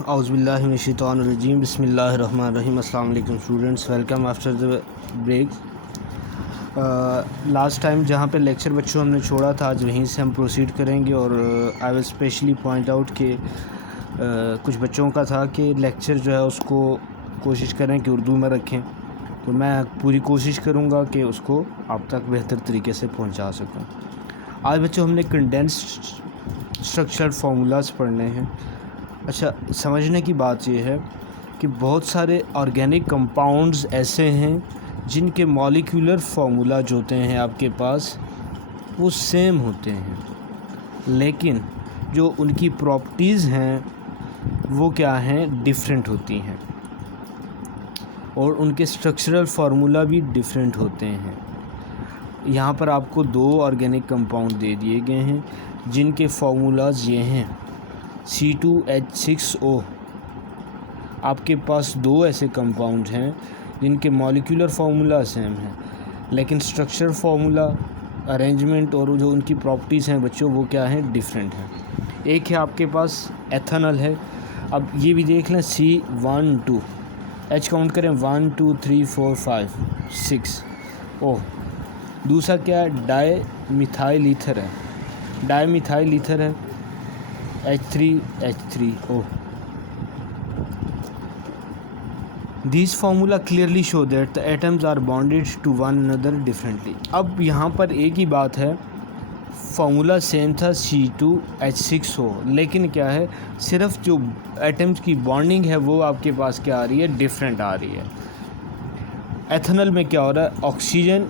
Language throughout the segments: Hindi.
औज़ुबिल्लाहि मिनश्शैतानिर्रजीम बिस्मिल्लाहिर्रहमानिर्रहीम। अस्सलाम वालेकुम students, welcome after the break. Last time जहाँ पे लेक्चर बच्चों हमने छोड़ा था, आज वहीं से हम प्रोसीड करेंगे। और I will specially point out कि कुछ बच्चों का था कि लेक्चर जो है उसको कोशिश करें कि उर्दू में रखें, तो मैं पूरी कोशिश करूँगा कि उसको आप तक बेहतर तरीके से पहुँचा सकूँ। आज बच्चों हमने कंडेंस्ड स्ट्रक्चरल फार्मूलाज पढ़ने हैं। अच्छा, समझने की बात यह है कि बहुत सारे ऑर्गेनिक कंपाउंड्स ऐसे हैं जिनके मॉलिक्यूलर फार्मूला जो होते हैं आपके पास वो सेम होते हैं, लेकिन जो उनकी प्रॉपर्टीज़ हैं वो क्या हैं, डिफरेंट होती हैं, और उनके स्ट्रक्चरल फार्मूला भी डिफरेंट होते हैं। यहाँ पर आपको दो ऑर्गेनिक कंपाउंड दे दिए गए हैं जिनके फार्मूलाज ये हैं। C2H6O, आपके पास दो ऐसे कंपाउंड हैं जिनके मॉलिक्यूलर फार्मूला सेम हैं, लेकिन स्ट्रक्चर फार्मूला, अरेंजमेंट और जो उनकी प्रॉपर्टीज़ हैं बच्चों वो क्या हैं, डिफरेंट हैं। एक है आपके पास एथेनॉल है। अब ये भी देख लें, C12, H काउंट करें 1 2 3 4 5 6 O। दूसरा क्या है, डाई मिथाइल ईथर है, डाई मिथाइल ईथर है H3H3O। These formula clearly show that the atoms are bonded to one another differently। अब यहाँ पर एक ही बात है, फार्मूला सेम था C2H6O, लेकिन क्या है, सिर्फ जो एटम्स की बॉन्डिंग है वो आपके पास क्या आ रही है, डिफरेंट आ रही है। एथेनॉल में क्या हो रहा है, ऑक्सीजन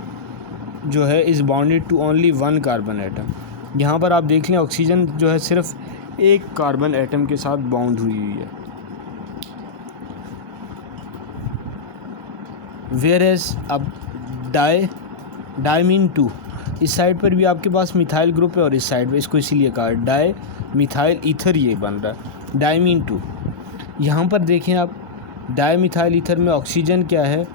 जो है is bonded to only one carbon atom. यहाँ पर आप देख लें, ऑक्सीजन जो है सिर्फ एक कार्बन एटम के साथ बाउंड हुई है। वेयर एज अब डायमीन 2, इस साइड पर भी आपके पास मिथाइल ग्रुप है और इस साइड पे, इसको इसीलिए कहा डाई मिथाइल ईथर ये बन रहा है, डायमीन 2। यहाँ पर देखें आप, डाई मिथाइल ईथर में ऑक्सीजन क्या है,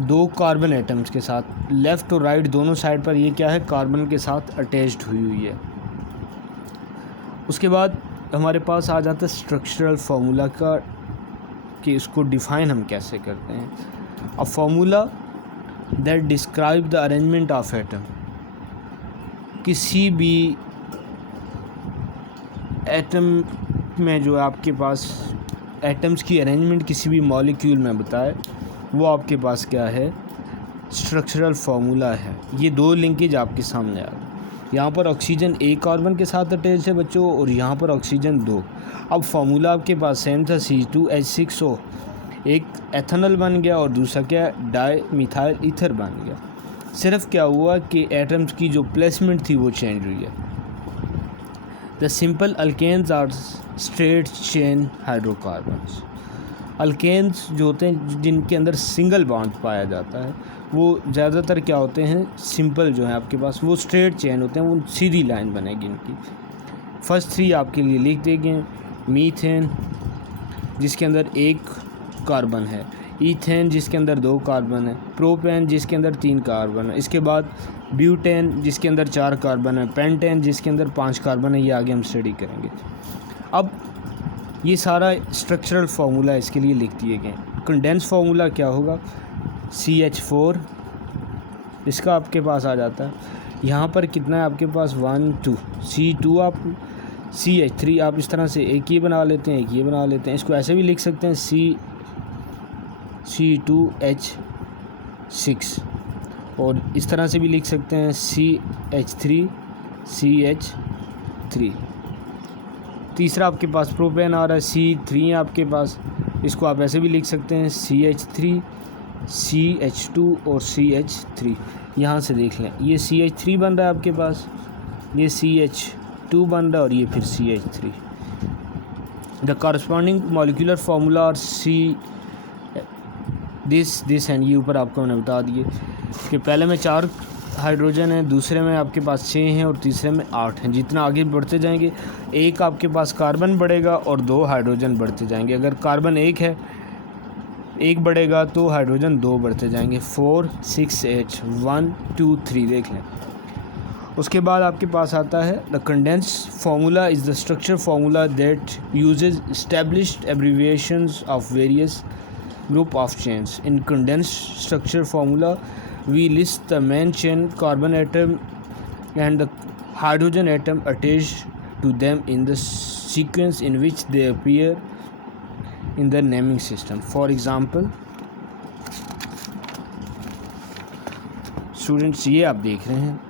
दो कार्बन एटम्स के साथ, लेफ़्ट और राइट दोनों साइड पर ये क्या है, कार्बन के साथ अटैच्ड हुई है। उसके बाद हमारे पास आ जाता है स्ट्रक्चरल फार्मूला का, कि इसको डिफ़ाइन हम कैसे करते हैं। A formula that describe the arrangement of atom, किसी भी एटम में जो आपके पास एटम्स की अरेंजमेंट किसी भी मॉलिक्यूल में बताए, वो आपके पास क्या है, स्ट्रक्चरल फार्मूला है। ये दो लिंकेज आपके सामने आ गए। यहाँ पर ऑक्सीजन एक कार्बन के साथ अटैच है बच्चों, और यहाँ पर ऑक्सीजन दो। अब फार्मूला आपके पास सेम था, C2H6O, एक एथेनॉल बन गया और दूसरा क्या, डाई मिथाइल ईथर बन गया। सिर्फ क्या हुआ कि एटम्स की जो प्लेसमेंट थी वो चेंज हुई है। The simple alkanes are straight chain hydrocarbons. Alkanes जो होते हैं जिनके अंदर सिंगल बॉन्ड पाया जाता है, वो ज़्यादातर क्या होते हैं, सिंपल जो है आपके पास वो स्ट्रेट चेन होते हैं, वो सीधी लाइन बनेगी इनकी। फर्स्ट थ्री आपके लिए लिख देंगे। मीथेन जिसके अंदर एक कार्बन है, ईथेन जिसके अंदर दो कार्बन है, प्रोपेन जिसके अंदर तीन कार्बन है, इसके बाद ब्यूटेन जिसके अंदर चार कार्बन है, पेंटेन जिसके अंदर 5 कार्बन है। ये आगे हम स्टडी करेंगे। अब ये सारा स्ट्रक्चरल फार्मूला इसके लिए लिख दिए गए। कंडेंस फार्मूला क्या होगा, CH4, इसका आपके पास आ जाता है। यहाँ पर कितना है आपके पास, 1 2, C2 आप CH3 आप इस तरह से एक ये बना लेते हैं, एक ये बना लेते हैं। इसको ऐसे भी लिख सकते हैं, C2H6, और इस तरह से भी लिख सकते हैं CH3 CH3। तीसरा आपके पास प्रोपेन आ रहा है, C3 है आपके पास, इसको आप ऐसे भी लिख सकते हैं CH3 CH2 और CH3। यहाँ से देख लें, ये CH3 बन रहा है आपके पास, ये CH2 बन रहा है और ये फिर CH3। The corresponding molecular formula और दिस एंड, ये ऊपर आपको मैंने बता दिए कि पहले में 4 हाइड्रोजन है, दूसरे में आपके पास 6 हैं और तीसरे में 8 हैं। जितना आगे बढ़ते जाएंगे, एक आपके पास कार्बन बढ़ेगा और 2 हाइड्रोजन बढ़ते जाएंगे। अगर कार्बन एक है, एक बढ़ेगा तो हाइड्रोजन 2 बढ़ते जाएंगे। 4 6 8 1 2 3 देख लें। उसके बाद आपके पास आता है the condense formula is the structure formula that usage established abbreviations of various group of chains. In condensed structure formula, we list the main chain carbon atom and the hydrogen atom attached to them in the sequence in which they appear in the naming system. For example, students ये आप देख रहे हैं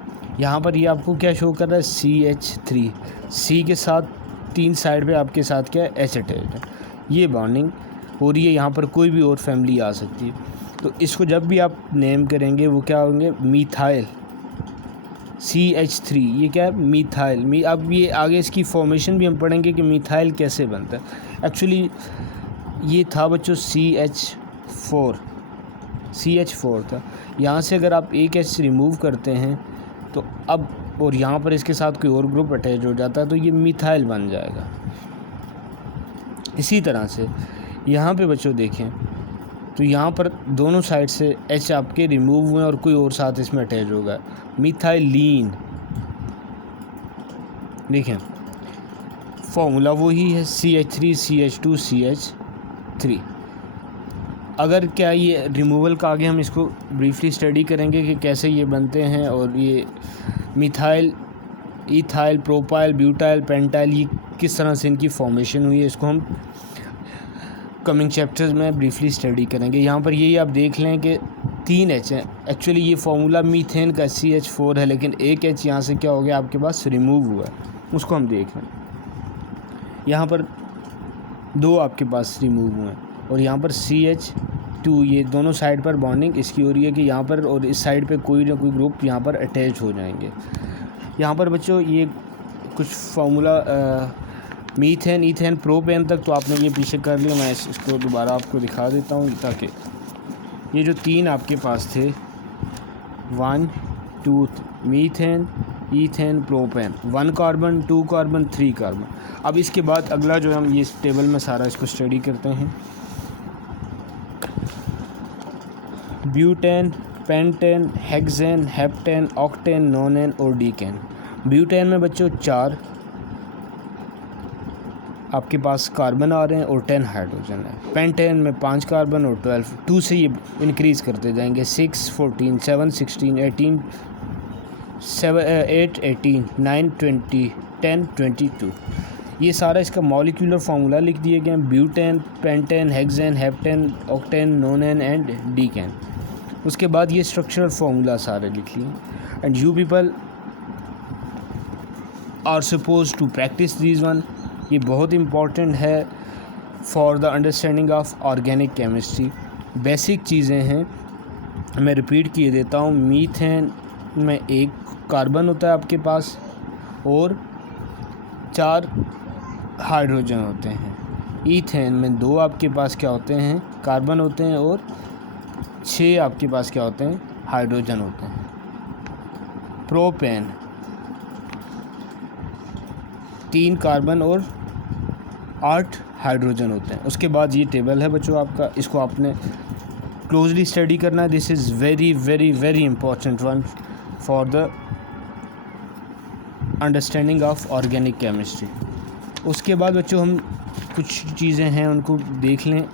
यहाँ पर ये आपको क्या शो कर रहा है CH3 C के साथ 3 साइड पे आपके साथ क्या है H अटैच है, ये बॉन्डिंग हो रही है। यहाँ पर कोई भी और फैमिली आ सकती है, तो इसको जब भी आप नेम करेंगे वो क्या होंगे मीथाइल CH3, ये क्या है मीथाइल। अब ये आगे इसकी फॉर्मेशन भी हम पढ़ेंगे कि मीथाइल कैसे बनता है। एक्चुअली ये था बच्चों CH4 था। यहाँ से अगर आप एक H रिमूव करते हैं तो अब और यहाँ पर इसके साथ कोई और ग्रुप अटैच हो जाता है तो ये मीथाइल बन जाएगा। इसी तरह से यहाँ पे बच्चों देखें तो यहाँ पर दोनों साइड से H आपके रिमूव हुए और कोई और साथ इसमें अटैच होगा मिथाइलीन। देखें फॉर्मूला वही है CH3 CH2 CH3। अगर क्या ये रिमूवल का आगे हम इसको ब्रीफली स्टडी करेंगे कि कैसे ये बनते हैं और ये methyl ethyl propyl butyl pentyl ये किस तरह से इनकी फॉर्मेशन हुई है, इसको हम कमिंग चैप्टर्स में ब्रीफली स्टडी करेंगे। यहाँ पर यही आप देख लें कि 3 H हैं। एक्चुअली ये फार्मूला मीथेन का CH4 है, लेकिन एक H यहाँ से क्या हो गया आपके पास रिमूव हुआ है, उसको हम देख लें। यहाँ पर 2 आपके पास रिमूव हुए हैं और यहाँ पर CH2 ये दोनों साइड पर बॉन्डिंग इसकी हो रही है कि यहाँ पर और इस साइड पे कोई ना कोई ग्रुप यहाँ पर अटैच हो जाएंगे। यहाँ पर बच्चों ये कुछ फार्मूला मीथेन ईथेन प्रोपेन तक तो आपने ये पीछे कर लिया, मैं इसको दोबारा आपको दिखा देता हूँ ताकि ये जो 3 आपके पास थे 1 2 methane ethane propane 1 carbon 2 carbon 3 carbon. अब इसके बाद अगला जो हम ये इस टेबल में सारा इसको स्टडी करते हैं। Butane pentane hexane heptane octane नोनेन और डीकेन। ब्यूटेन में बच्चों 4 आपके पास कार्बन आ रहे हैं और 10 हाइड्रोजन है। पेंटेन में 5 कार्बन और 12 2 से ये इंक्रीज़ करते जाएंगे 6 14 7 16 18 8 18 9 20 10 22। ये सारा इसका मॉलिक्यूलर फार्मूला लिख दिए गए हैं butane pentane hexane heptane octane nonane and decane. उसके बाद ये स्ट्रक्चरल फार्मूला सारे लिख लिए and you people are suppose to practice this one. ये बहुत इम्पॉर्टेंट है for the understanding of organic chemistry. Basic चीज़ें हैं, मैं रिपीट किए देता हूँ। मीथेन में 1 कार्बन होता है आपके पास और 4 हाइड्रोजन होते हैं। ईथेन में 2 आपके पास क्या होते हैं कार्बन होते हैं और 6 आपके पास क्या होते हैं हाइड्रोजन होते हैं। प्रोपेन 3 कार्बन और 8 हाइड्रोजन होते हैं। उसके बाद ये टेबल है बच्चों आपका, इसको आपने क्लोजली स्टडी करना है। This is very very very important one for the understanding of organic chemistry. उसके बाद बच्चों हम कुछ चीज़ें हैं उनको देख लें।